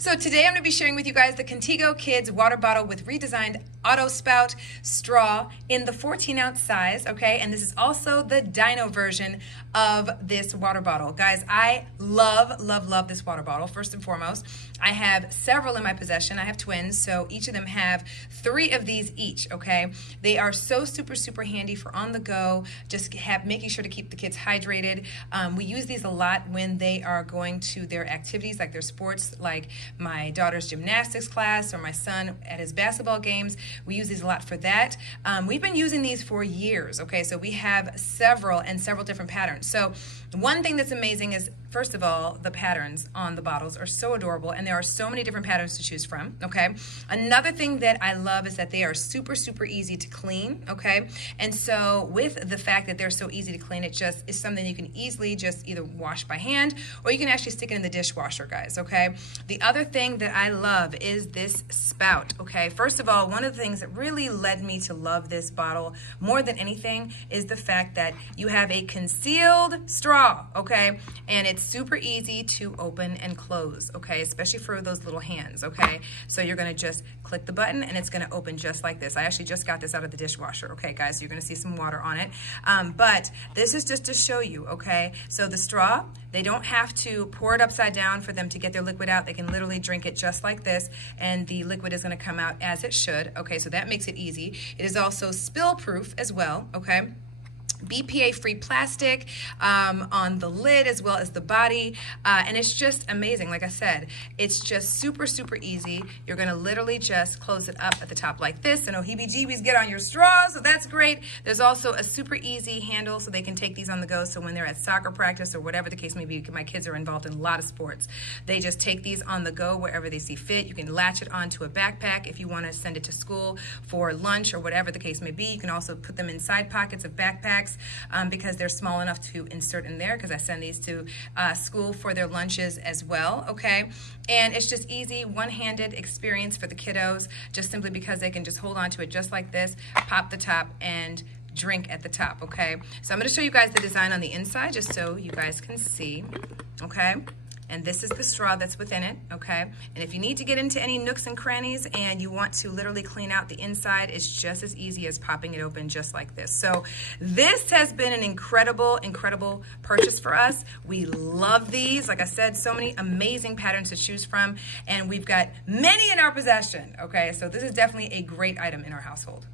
So today I'm going to be sharing with you guys the Contigo Kids water bottle with redesigned auto spout straw in the 14-ounce size, okay? And this is also the Dino version of this water bottle. Guys, I love, love, love this water bottle. First and foremost, I have several in my possession. I have twins, so each of them have 3 of these each, okay? They are so super, super handy for on the go, just making sure to keep the kids hydrated. We use these a lot when they are going to their activities, like their sports, like my daughter's gymnastics class or my son at his basketball games. We use these a lot for that. We've been using these for years, okay? So we have several different patterns. So one thing that's amazing is, first of all, the patterns on the bottles are so adorable, and there are so many different patterns to choose from, okay? Another thing that I love is that they are super, super easy to clean, okay? And so with the fact that they're so easy to clean, it just is something you can easily just either wash by hand, or you can actually stick it in the dishwasher, guys, okay? The other thing that I love is this spout, okay? First of all, one of the things that really led me to love this bottle more than anything is the fact that you have a concealed straw, okay? And it's super easy to open and close, okay? Especially for those little hands, okay? So you're gonna just click the button and it's gonna open just like this. I actually just got this out of the dishwasher, okay, guys? So you're gonna see some water on it. But this is just to show you, okay? So the straw, they don't have to pour it upside down for them to get their liquid out. They can literally drink it just like this, and the liquid is gonna come out as it should, okay? So that makes it easy. It is also spill-proof as well, okay? BPA-free plastic on the lid as well as the body, and it's just amazing. Like I said, it's just super, super easy. You're gonna literally just close it up at the top like this, and oh heebie-jeebies get on your straw, so that's great. There's also a super easy handle so they can take these on the go, so when they're at soccer practice or whatever the case may be, my kids are involved in a lot of sports, they just take these on the go wherever they see fit. You can latch it onto a backpack if you want to send it to school for lunch or whatever the case may be. You can also put them in side pockets of backpacks, because they're small enough to insert in there, because I send these to school for their lunches as well, okay? And it's just easy, one-handed experience for the kiddos, just simply because they can just hold on to it just like this, pop the top, and drink at the top, okay? So I'm going to show you guys the design on the inside just so you guys can see, okay? And this is the straw that's within it, okay? And if you need to get into any nooks and crannies and you want to literally clean out the inside, it's just as easy as popping it open just like this. So this has been an incredible, incredible purchase for us. We love these. Like I said, so many amazing patterns to choose from, and we've got many in our possession, okay? So this is definitely a great item in our household.